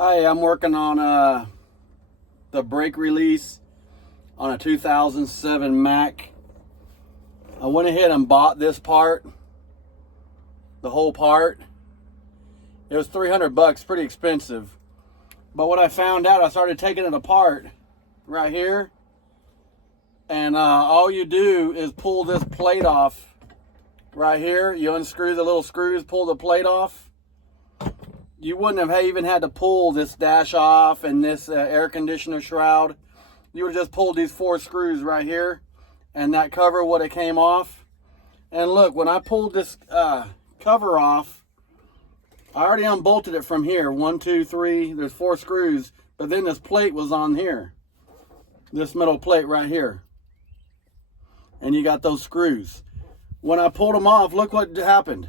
Hi, I'm working on the brake release on a 2007 Mack. I went ahead and bought this part, the whole part. It was 300 bucks, pretty expensive. But what I found out, I started taking it apart right here. And all you do is pull this plate off right here. You unscrew the little screws, pull the plate off. You wouldn't have even had to pull this dash off and this air conditioner shroud. You would have just pulled these 4 screws right here, and that cover would have came off. And look, when I pulled this cover off, I already unbolted it from here. 1, 2, 3, there's 4 screws, but then this plate was on here. This metal plate right here. And you got those screws. When I pulled them off, look what happened.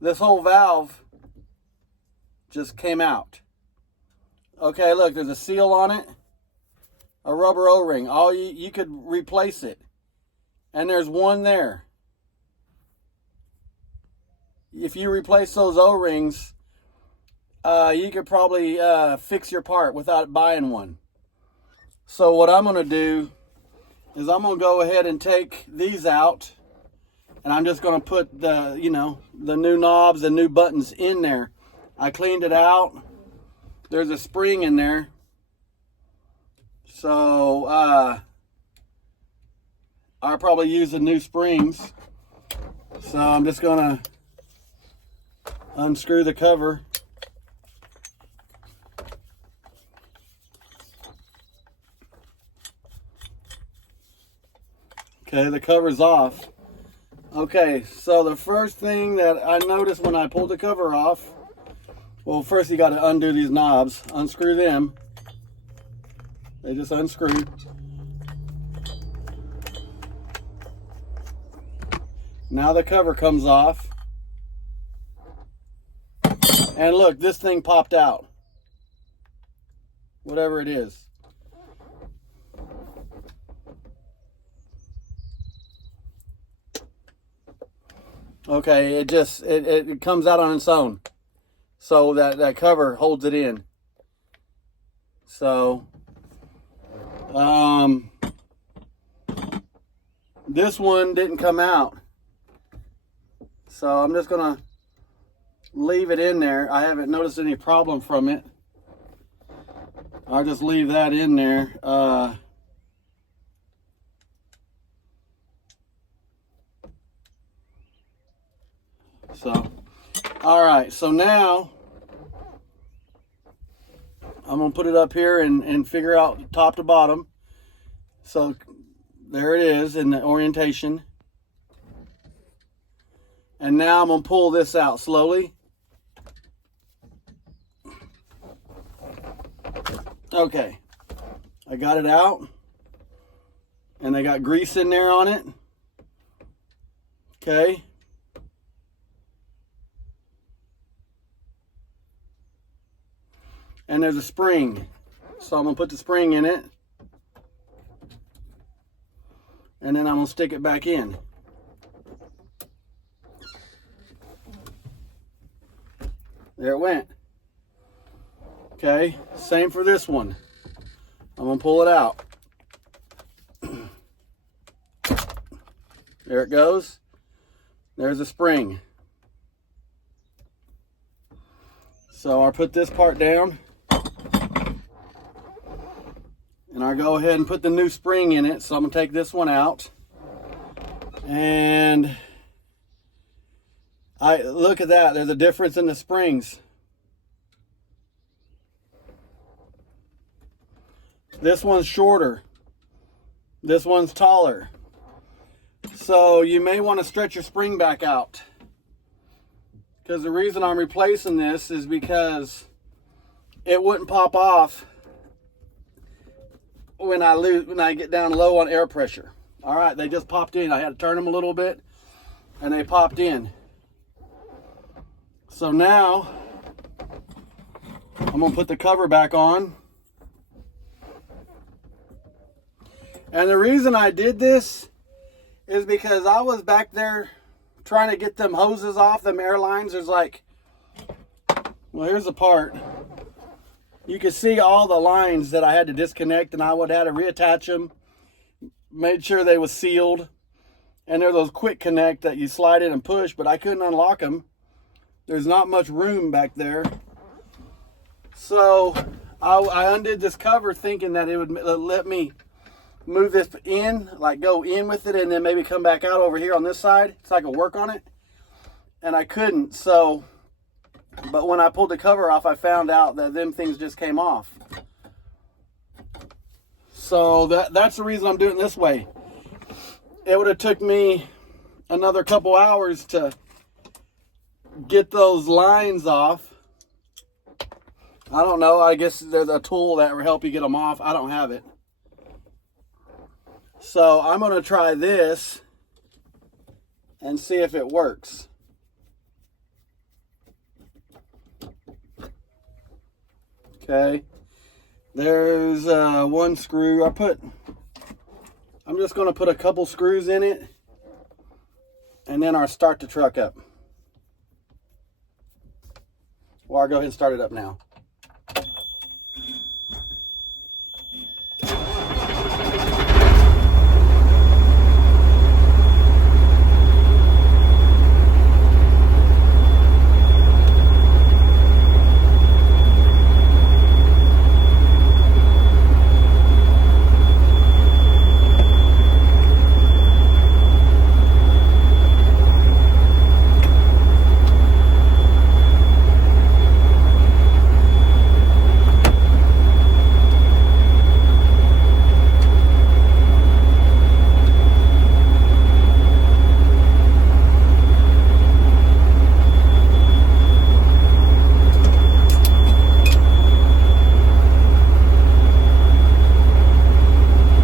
This whole valve just came out. Okay, look, there's a seal on it, a rubber O-ring. You could replace it, and there's one there. If you replace those O-rings, you could probably fix your part without buying one. So what I'm going to do is I'm going to go ahead and take these out, and I'm just going to put the new knobs and new buttons in there. I cleaned it out. There's a spring in there. So I'll probably use the new springs. So I'm just gonna unscrew the cover. Okay, the cover's off. Okay, so the first thing that I noticed when I pulled the cover off, well, first you got to undo these knobs, unscrew them. They just unscrew. Now the cover comes off. And look, this thing popped out. Whatever it is. Okay, it comes out on its own. So that cover holds it in. So this one didn't come out. So I'm just gonna leave it in there. I haven't noticed any problem from it. I'll just leave that in there. All right, so now I'm gonna put it up here and figure out top to bottom. So there it is in the orientation. And now I'm gonna pull this out slowly. Okay, I got it out, and I got grease in there on it. Okay. And there's a spring. So I'm gonna put the spring in it. And then I'm gonna stick it back in. There it went. Okay, same for this one. I'm gonna pull it out. There it goes. There's a spring. So I'll put this part down. And I'll go ahead and put the new spring in it. So I'm going to take this one out. And look at that. There's a difference in the springs. This one's shorter. This one's taller. So you may want to stretch your spring back out. Because the reason I'm replacing this is because it wouldn't pop off when I get down low on air pressure. All right, they just popped in. I had to turn them a little bit, and they popped in. So now I'm gonna put the cover back on. And the reason I did this is because I was back there trying to get them hoses off, them airlines. There's like, well, here's the part. you can see all the lines that I had to disconnect, and I would have to reattach them, made sure they was sealed. And they're those quick connect that you slide in and push, but I couldn't unlock them. There's not much room back there. So I undid this cover thinking that it would let me move this in, like go in with it and then maybe come back out over here on this side so I could work on it. And I couldn't. So, but when I pulled the cover off, I found out that them things just came off. So that's the reason I'm doing it this way. It would have took me another couple hours to get those lines off. I don't know. I guess there's a tool that will help you get them off. I don't have it. So I'm going to try this and see if it works. Okay. There's one screw. I'm just going to put a couple screws in it, and then I'll start the truck up. Or I'll go ahead and start it up now.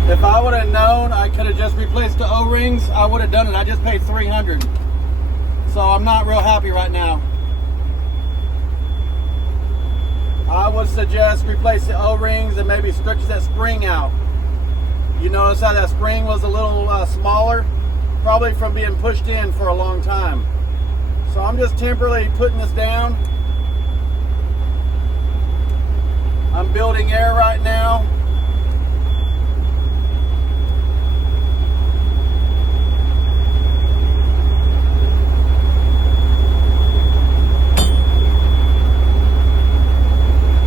If I would have known I could have just replaced the O-rings, I would have done it. I just paid $300. So I'm not real happy right now. I would suggest replace the O-rings and maybe stretch that spring out. You notice how that spring was a little smaller? Probably from being pushed in for a long time. So I'm just temporarily putting this down. I'm building air right now.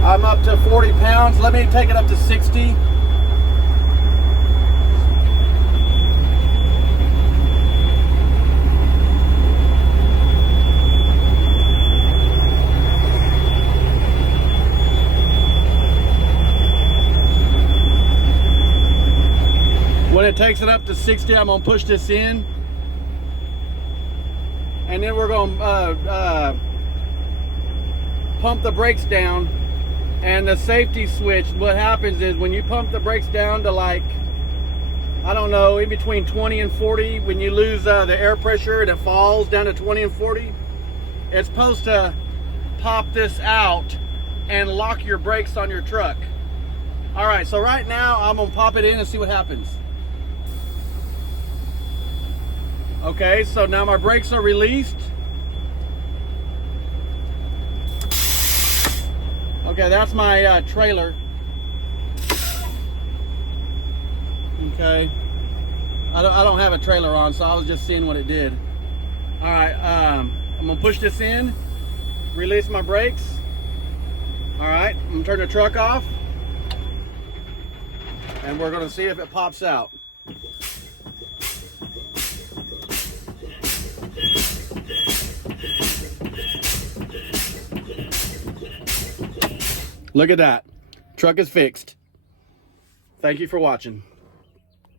I'm up to 40 pounds. Let me take it up to 60. When it takes it up to 60, I'm gonna push this in. And then we're gonna pump the brakes down. And the safety switch, what happens is when you pump the brakes down to, like, I don't know, in between 20 and 40, when you lose the air pressure and it falls down to 20 and 40, it's supposed to pop this out and lock your brakes on your truck. All right, so right now I'm gonna pop it in and see what happens. Okay, so now my brakes are released. Okay, that's my trailer. Okay, I don't have a trailer on, so I was just seeing what it did. All right, I'm gonna push this in, release my brakes. All right, I'm gonna turn the truck off, and we're gonna see if it pops out. Look at that. Truck is fixed. Thank you for watching.